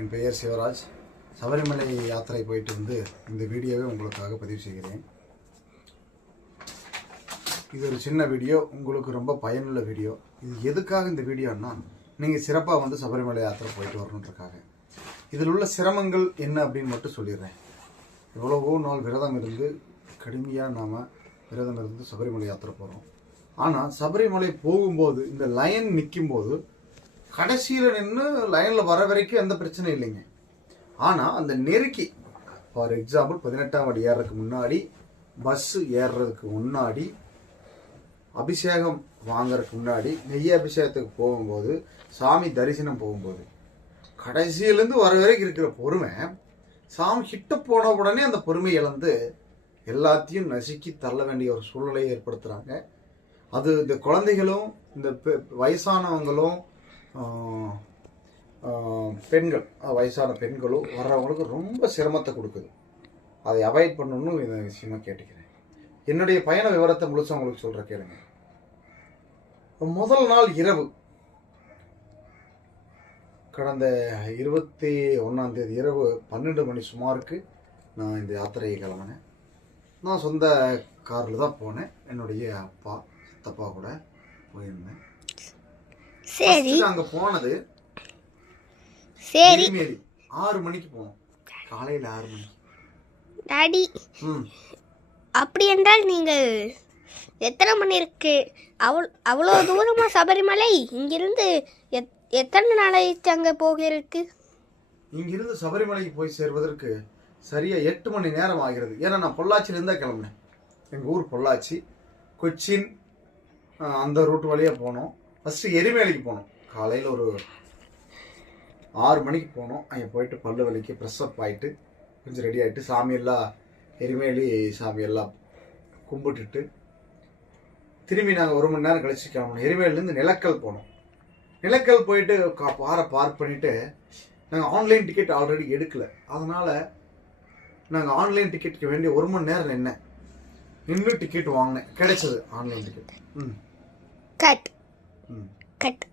என் பெயர் சிவராஜ். சபரிமலை யாத்திரை போயிட்டு வந்து இந்த வீடியோவை உங்களுக்காக பதிவு செய்கிறேன். இது ஒரு சின்ன வீடியோ, உங்களுக்கு ரொம்ப பயனுள்ள வீடியோ. இது எதுக்காக இந்த வீடியோன்னா, நீங்கள் சிறப்பாக வந்து சபரிமலை யாத்திரை போயிட்டு வரணுன்றக்காக. இதில் உள்ள சிரமங்கள் என்ன அப்படின்னு மட்டும் சொல்லிடுறேன். எவ்வளவோ நாள் விரதம் இருந்து கடுமையாக நாம் விரதம் இருந்து சபரிமலை யாத்திரை போகிறோம். ஆனால் சபரிமலை போகும்போது இந்த லைன் நிற்கும்போது கடைசியில் நின்று லைனில் வர வரைக்கும் எந்த பிரச்சனையும் இல்லைங்க. ஆனால் அந்த நெருக்கி, ஃபார் எக்ஸாம்பிள் 18ஆம் அடி ஏறுறதுக்கு முன்னாடி, பஸ்ஸு ஏறுறதுக்கு முன்னாடி, அபிஷேகம் வாங்கிறதுக்கு முன்னாடி, நெய்ய அபிஷேகத்துக்கு போகும்போது, சாமி தரிசனம் போகும்போது, கடைசியிலேருந்து வர வரைக்கும் இருக்கிற பொறுமை, சாமி கிட்ட போன உடனே அந்த பொறுமை இழந்து எல்லாத்தையும் நசுக்கி தள்ள வேண்டிய ஒரு சூழ்நிலையை ஏற்படுத்துகிறாங்க. அது இந்த குழந்தைகளும் இந்த வயசானவங்களும் பெண்கள், வயசான பெண்களும் வர்றவங்களுக்கு ரொம்ப சிரமத்தை கொடுக்குது. அதை அவாய்ட் பண்ணணும்னு இந்த விஷயமா கேட்டுக்கிறேன். என்னுடைய பயண விவரத்தை முழுசா உங்களுக்கு சொல்கிற கேளுங்க. முதல் நாள் இரவு, கடந்த 21ஆம் தேதி இரவு 12 மணி சுமாருக்கு நான் இந்த யாத்திரையை கிளம்பினேன். நான் சொந்த காரில் தான் போனேன். என்னுடைய அப்பா சித்தப்பா கூட போயிருந்தேன். சரி, அங்கே போனது சரி 6 மணிக்கு போனோம். காலையில் 6 மணிக்கு. டாடி, அப்படி என்றால் நீங்கள் எத்தனை மணி இருக்கு? அவ்வளோ தூரமா சபரிமலை? இங்கிருந்து எத்தனை நாளைக்கு அங்கே போகிறதுக்கு? இங்கிருந்து சபரிமலைக்கு போய் சேர்வதற்கு சரியா 8 மணி நேரம் ஆகிறது. ஏன்னா நான் பொள்ளாச்சியிலேருந்து தான் கிளம்பினேன். எங்கள் ஊர் பொள்ளாச்சி, கொச்சின், அந்த ரூட் வழியாக போனோம். ஃபஸ்ட்டு எரிமேலிக்கு போனோம். காலையில் ஒரு 6 மணிக்கு போனோம். அங்கே போயிட்டு பல்லு வலிக்கு ப்ரெஸ்அப் ஆகிட்டு கொஞ்சம் ரெடி ஆகிட்டு சாமியெல்லாம் எரிமேலி சாமியெல்லாம் கும்பிட்டுட்டு திரும்பி நாங்கள் 1 மணி நேரம் கழிச்சு கிளம்பணும். எரிமேலிலேருந்து நிலக்கல் போனோம். நிலக்கல் போயிட்டு பாறை பார்க் பண்ணிவிட்டு, நாங்கள் ஆன்லைன் டிக்கெட் ஆல்ரெடி எடுக்கலை. அதனால் நாங்கள் ஆன்லைன் டிக்கெட்டுக்கு வேண்டிய 1 மணி நேரம் நின்று டிக்கெட் வாங்கினேன். கிடைச்சது ஆன்லைன் டிக்கெட். Cut cut